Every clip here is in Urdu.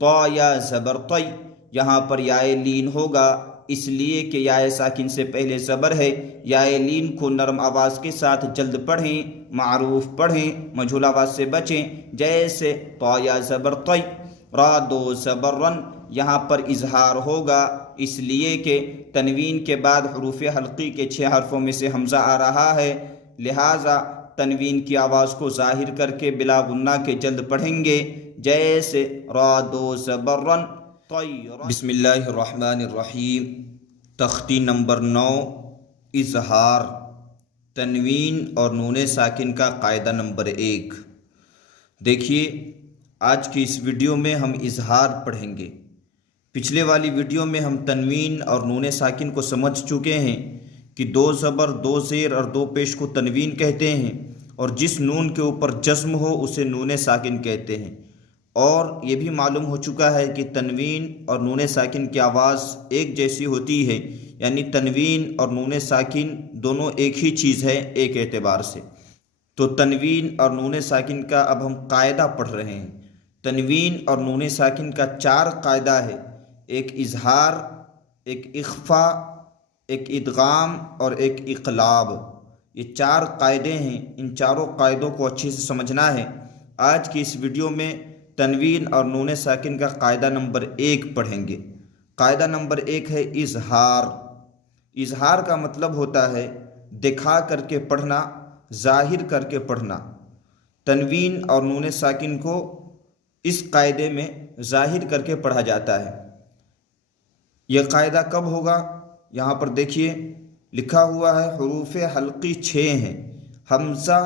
تو یا زبر طی، یہاں پر یائے لین ہوگا اس لیے کہ یائے ساکن سے پہلے زبر ہے۔ یائے لین کو نرم آواز کے ساتھ جلد پڑھیں، معروف پڑھیں، مجہول آواز سے بچیں، جیسے تو یا زبر طی، را دو زبر رن، یہاں پر اظہار ہوگا اس لیے کہ تنوین کے بعد حروف حلقی کے 6 حرفوں میں سے حمزہ آ رہا ہے، لہٰذا تنوین کی آواز کو ظاہر کر کے بلا غنہ کے جلد پڑھیں گے، جیسے را دو زبر رن طیرن۔ بسم اللہ الرحمن الرحیم۔ تختی نمبر 9، اظہار، تنوین اور نون ساکن کا قاعدہ نمبر 1۔ دیکھیے آج کی اس ویڈیو میں ہم اظہار پڑھیں گے۔ پچھلے والی ویڈیو میں ہم تنوین اور نون ساکن کو سمجھ چکے ہیں کہ 2 زبر 2 زیر اور 2 پیش کو تنوین کہتے ہیں، اور جس نون کے اوپر جزم ہو اسے نون ساکن کہتے ہیں، اور یہ بھی معلوم ہو چکا ہے کہ تنوین اور نون ساکن کی آواز ایک جیسی ہوتی ہے، یعنی تنوین اور نون ساکن دونوں ایک ہی چیز ہے ایک اعتبار سے۔ تو تنوین اور نون ساکن کا اب ہم قاعدہ پڑھ رہے ہیں۔ تنوین اور نون ساکن کا 4 قاعدہ ہے، ایک اظہار، ایک اخفا، ایک ادغام اور ایک اقلاب۔ یہ 4 قاعدے ہیں، ان چاروں قاعدوں کو اچھے سے سمجھنا ہے۔ آج کی اس ویڈیو میں تنوین اور نون ساکن کا قاعدہ نمبر 1 پڑھیں گے۔ قاعدہ نمبر 1 ہے اظہار۔ اظہار کا مطلب ہوتا ہے دکھا کر کے پڑھنا، ظاہر کر کے پڑھنا۔ تنوین اور نون ساکن کو اس قاعدے میں ظاہر کر کے پڑھا جاتا ہے۔ یہ قاعدہ کب ہوگا؟ یہاں پر دیکھیے لکھا ہوا ہے، حروف حلقی 6 ہیں، حمزہ،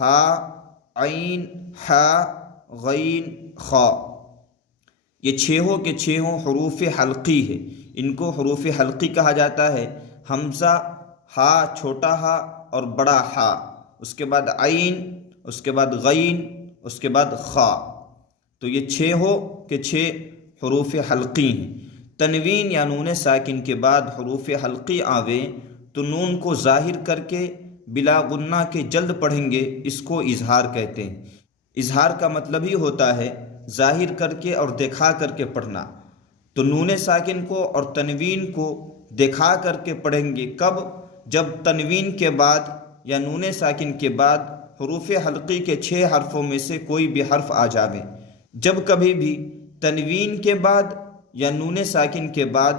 ہا، عین، ہا، غین، خا۔ یہ 6 کے 6 حروف حلقی ہے، ان کو حروف حلقی کہا جاتا ہے۔ حمزہ، ہا چھوٹا ہا اور بڑا ہا، اس کے بعد عین، اس کے بعد غین، اس کے بعد خا۔ تو یہ 6 کے 6 حروف حلقی ہیں۔ تنوین یا نون ساکن کے بعد حروف حلقی آویں تو نون کو ظاہر کر کے بلا غنہ کے جلد پڑھیں گے، اس کو اظہار کہتے ہیں۔ اظہار کا مطلب ہی ہوتا ہے ظاہر کر کے اور دکھا کر کے پڑھنا۔ تو نون ساکن کو اور تنوین کو دکھا کر کے پڑھیں گے کب؟ جب تنوین کے بعد یا نون ساکن کے بعد حروف حلقی کے 6 حرفوں میں سے کوئی بھی حرف آ جاوے۔ جب کبھی بھی تنوین کے بعد یا نون ساکن کے بعد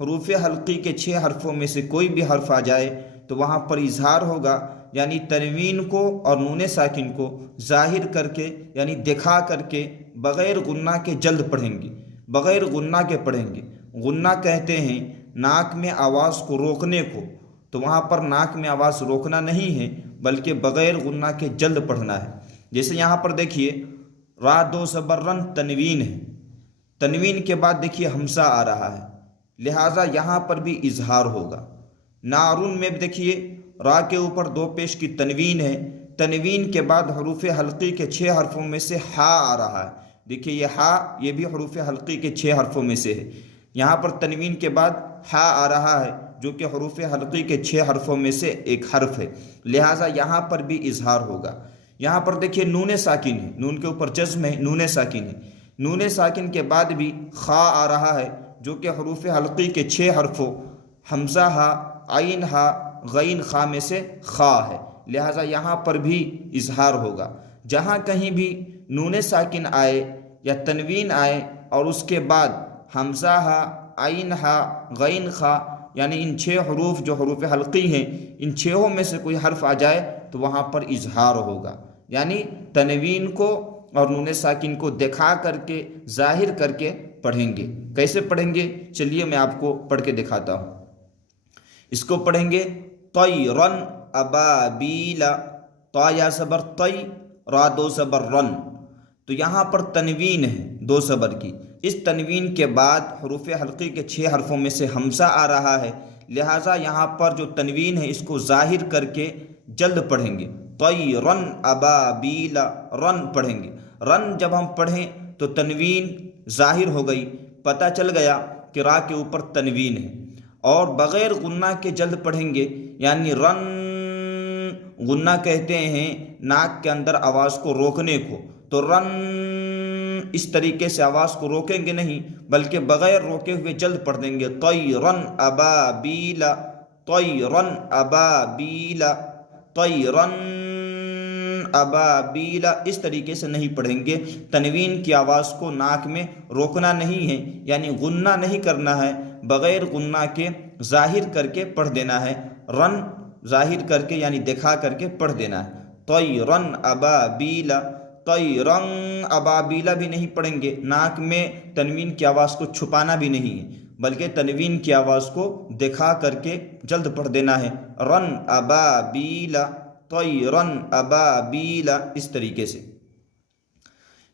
حروف حلقی کے 6 حرفوں میں سے کوئی بھی حرف آ جائے تو وہاں پر اظہار ہوگا، یعنی تنوین کو اور نون ساکن کو ظاہر کر کے یعنی دکھا کر کے بغیر غنہ کے جلد پڑھیں گے، بغیر غنہ کے پڑھیں گے۔ غنہ کہتے ہیں ناک میں آواز کو روکنے کو، تو وہاں پر ناک میں آواز روکنا نہیں ہے بلکہ بغیر غنہ کے جلد پڑھنا ہے۔ جیسے یہاں پر دیکھیے را دو زبر رن تنوین ہے، تنوین کے بعد دیکھیے حمزہ آ رہا ہے، لہٰذا یہاں پر بھی اظہار ہوگا۔ نارون میں دیکھیے را کے اوپر 2 پیش کی تنوین ہے، تنوین کے بعد حروف حلقی کے 6 حرفوں میں سے ہا آ رہا ہے۔ دیکھیے یہ ہا، یہ بھی حروف حلقی کے 6 حرفوں میں سے ہے۔ یہاں پر تنوین کے بعد ہا آ رہا ہے جو کہ حروف حلقی کے 6 حرفوں میں سے ایک حرف ہے، لہٰذا یہاں پر بھی اظہار ہوگا۔ یہاں پر دیکھیے نون ساکن ہے، نون کے اوپر جزم ہے، نون ساکن ہے، نون ساکن کے بعد بھی خا آ رہا ہے جو کہ حروف حلقی کے 6 حرفوں حمزہ ہا، عین ہا، غین خا میں سے خا ہے، لہٰذا یہاں پر بھی اظہار ہوگا۔ جہاں کہیں بھی نون ساکن آئے یا تنوین آئے اور اس کے بعد حمزہ ہا، عین ہا، غین خا، یعنی ان 6 حروف جو حروف حلقی ہیں ان 6 میں سے کوئی حرف آ جائے تو وہاں پر اظہار ہوگا، یعنی تنوین کو اور نون ساکن کو دکھا کر کے ظاہر کر کے پڑھیں گے۔ کیسے پڑھیں گے؟ چلیے میں آپ کو پڑھ کے دکھاتا ہوں۔ اس کو پڑھیں گے طیرن ابابیل، طا یا زبر طی، را 2 زبر رن۔ تو یہاں پر تنوین ہے 2 زبر کی، اس تنوین کے بعد حروف حلقی کے 6 حرفوں میں سے حمزہ آ رہا ہے، لہٰذا یہاں پر جو تنوین ہے اس کو ظاہر کر کے جلد پڑھیں گے۔ طیرن ابابیل، رن پڑھیں گے۔ رن جب ہم پڑھیں تو تنوین ظاہر ہو گئی، پتہ چل گیا کہ را کے اوپر تنوین ہے، اور بغیر غنہ کے جلد پڑھیں گے، یعنی رن، غنہ کہتے ہیں ناک کے اندر آواز کو روکنے کو، تو رن اس طریقے سے آواز کو روکیں گے نہیں بلکہ بغیر روکے ہوئے جلد پڑھ دیں گے طیرن ابابیل، طیرن ابابیل، طیرن ابابیل، اس طریقے سے نہیں پڑھیں گے۔ تنوین کی آواز کو ناک میں روکنا نہیں ہے، یعنی غنہ نہیں کرنا ہے، بغیر غنہ کے ظاہر کر کے پڑھ دینا ہے، رن ظاہر کر کے یعنی دکھا کر کے پڑھ دینا ہے۔ طیرن ابابیل، طیرن ابابیل بھی نہیں پڑھیں گے، ناک میں تنوین کی آواز کو چھپانا بھی نہیں ہے بلکہ تنوین کی آواز کو دکھا کر کے جلد پڑھ دینا ہے، رن ابابیل، طیرن ابابیل، اس طریقے سے۔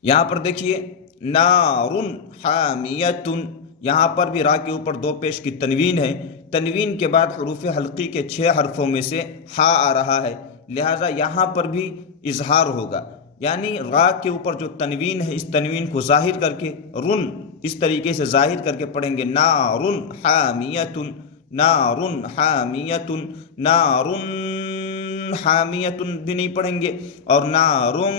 یہاں پر دیکھیے نارن حامیتن، یہاں پر بھی را کے اوپر دو پیش کی تنوین ہے، تنوین کے بعد حروف حلقی کے 6 حرفوں میں سے ہا آ رہا ہے، لہٰذا یہاں پر بھی اظہار ہوگا، یعنی را کے اوپر جو تنوین ہے اس تنوین کو ظاہر کر کے رن اس طریقے سے ظاہر کر کے پڑھیں گے، نارن حامیتن، نارن حامیتن، نارن حامیتن بھی نہیں پڑھیں گے اور نارن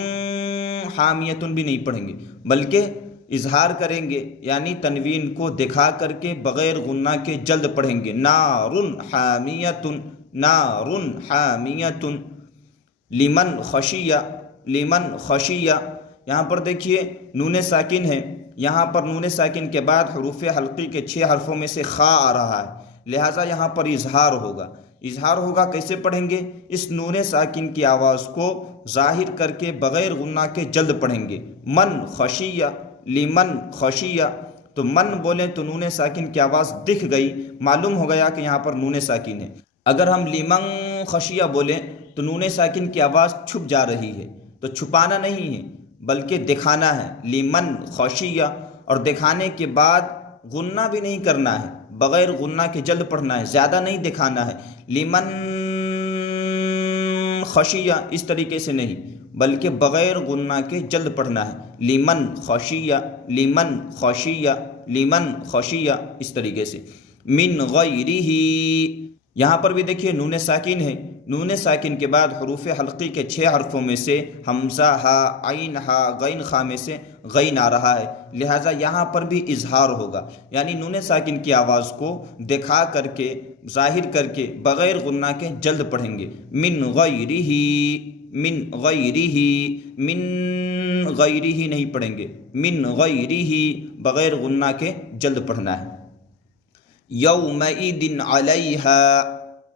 حامیتن بھی نہیں پڑھیں گے بلکہ اظہار کریں گے، یعنی تنوین کو دکھا کر کے بغیر غنہ کے جلد پڑھیں گے، نارن حامیتن، نارن حامیتن، لمن خشیہ، لمن خشیہ، یہاں پر دیکھیے نون ساکن ہے، یہاں پر نون ساکن کے بعد حروف حلقی کے 6 حرفوں میں سے خا آ رہا ہے، لہٰذا یہاں پر اظہار ہوگا۔ اظہار ہوگا کیسے پڑھیں گے؟ اس نون ساکن کی آواز کو ظاہر کر کے بغیر غنہ کے جلد پڑھیں گے، من خشیہ، لمن خشیہ، تو من بولیں تو نون ساکن کی آواز دکھ گئی، معلوم ہو گیا کہ یہاں پر نون ساکن ہے۔ اگر ہم لمن خشیہ بولیں تو نون ساکن کی آواز چھپ جا رہی ہے، تو چھپانا نہیں ہے بلکہ دکھانا ہے، لمن خشیہ، اور دکھانے کے بعد غنہ بھی نہیں کرنا ہے، بغیر غنہ کے جلد پڑھنا ہے، زیادہ نہیں دکھانا ہے، لمن خشیہ اس طریقے سے نہیں بلکہ بغیر غنہ کے جلد پڑھنا ہے، لمن خشیہ، لمن خشیہ، لمن خشیہ، اس طریقے سے۔ من غیرہ، یہاں پر بھی دیکھیے نون ساکن ہے، نون ساکن کے بعد حروف حلقی کے 6 حرفوں میں سے حمزہ ہا، عین ہا، غین خا میں سے غین آ رہا ہے، لہٰذا یہاں پر بھی اظہار ہوگا، یعنی نون ساکن کی آواز کو دکھا کر کے ظاہر کر کے بغیر غنہ کے جلد پڑھیں گے، من غیرہ، من غیرہ، من غیرہ نہیں پڑھیں گے، من غیرہ بغیر غنہ کے جلد پڑھنا ہے۔ یومئذ علیہا،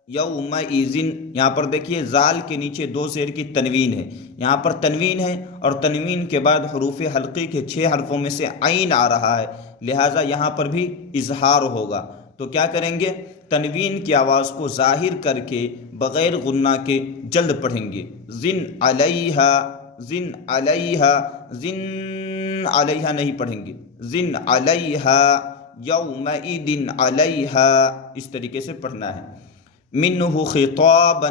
یومئذ، یہاں پر دیکھیے زال کے نیچے 2 زیر کی تنوین ہے، یہاں پر تنوین ہے اور تنوین کے بعد حروف حلقی کے 6 حرفوں میں سے عین آ رہا ہے، لہٰذا یہاں پر بھی اظہار ہوگا، تو کیا کریں گے؟ تنوین کی آواز کو ظاہر کر کے بغیر غنہ کے جلد پڑھیں گے، زن علیہا، زن علیہا، زن علیہا نہیں پڑھیں گے، زن علیہا، یومئذ علیہا، اس طریقے سے پڑھنا ہے۔ منہ خطابا،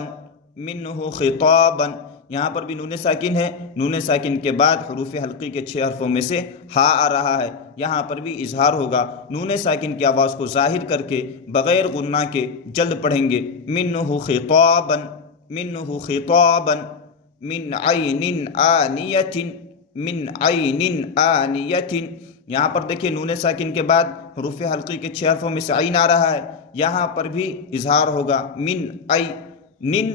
منہ خطابا، یہاں پر بھی نون ساکن ہے، نون ساکن کے بعد حروف حلقی کے 6 حرفوں میں سے ہا آ رہا ہے، یہاں پر بھی اظہار ہوگا، نون ساکن کی آواز کو ظاہر کر کے بغیر غنہ کے جلد پڑھیں گے، منہ خطابا، منہ خطابا، من عین آنیۃ، من عین آنیۃ، یہاں پر دیکھیے نون ساکن کے بعد حروف حلقی کے 6 حرفوں میں سے عین آ رہا ہے، یہاں پر بھی اظہار ہوگا، من نن،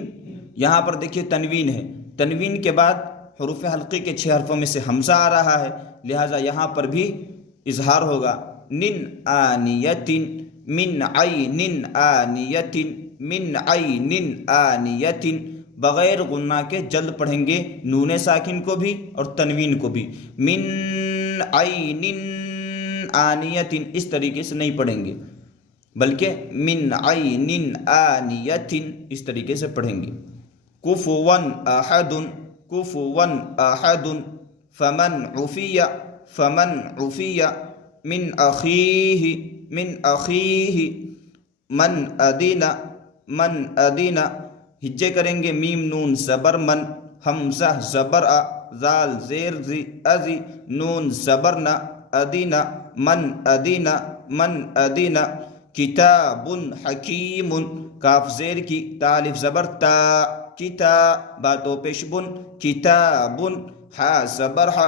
یہاں پر دیکھیے تنوین ہے، تنوین کے بعد حروف حلقی کے 6 حرفوں میں سے حمزہ آ رہا ہے، لہٰذا یہاں پر بھی اظہار ہوگا، نن آنیۃ، من عین آنیۃ، من عین آنیۃ، بغیر غنہ کے جلد پڑھیں گے نون ساکن کو بھی اور تنوین کو بھی، من عین آنیۃ اس طریقے سے نہیں پڑھیں گے بلکہ من عین آنیۃ اس طریقے سے پڑھیں گے۔ کفوا احد، کفوا احد، فمن عفی، فمن عفی، من اخیہ، من اخیہ، من ادین، من ادین، ہجے کریں گے، میم نون زبر من، حمزہ زبر ا، زال زیر زی، ازی، نون زبر نا، ادین، من ادین، من ادین، کتاب حکیم، کاف زیر کی، تا الف زبر تا، کتا، با دو پیش بن، کتاب، ہا زبر ہا،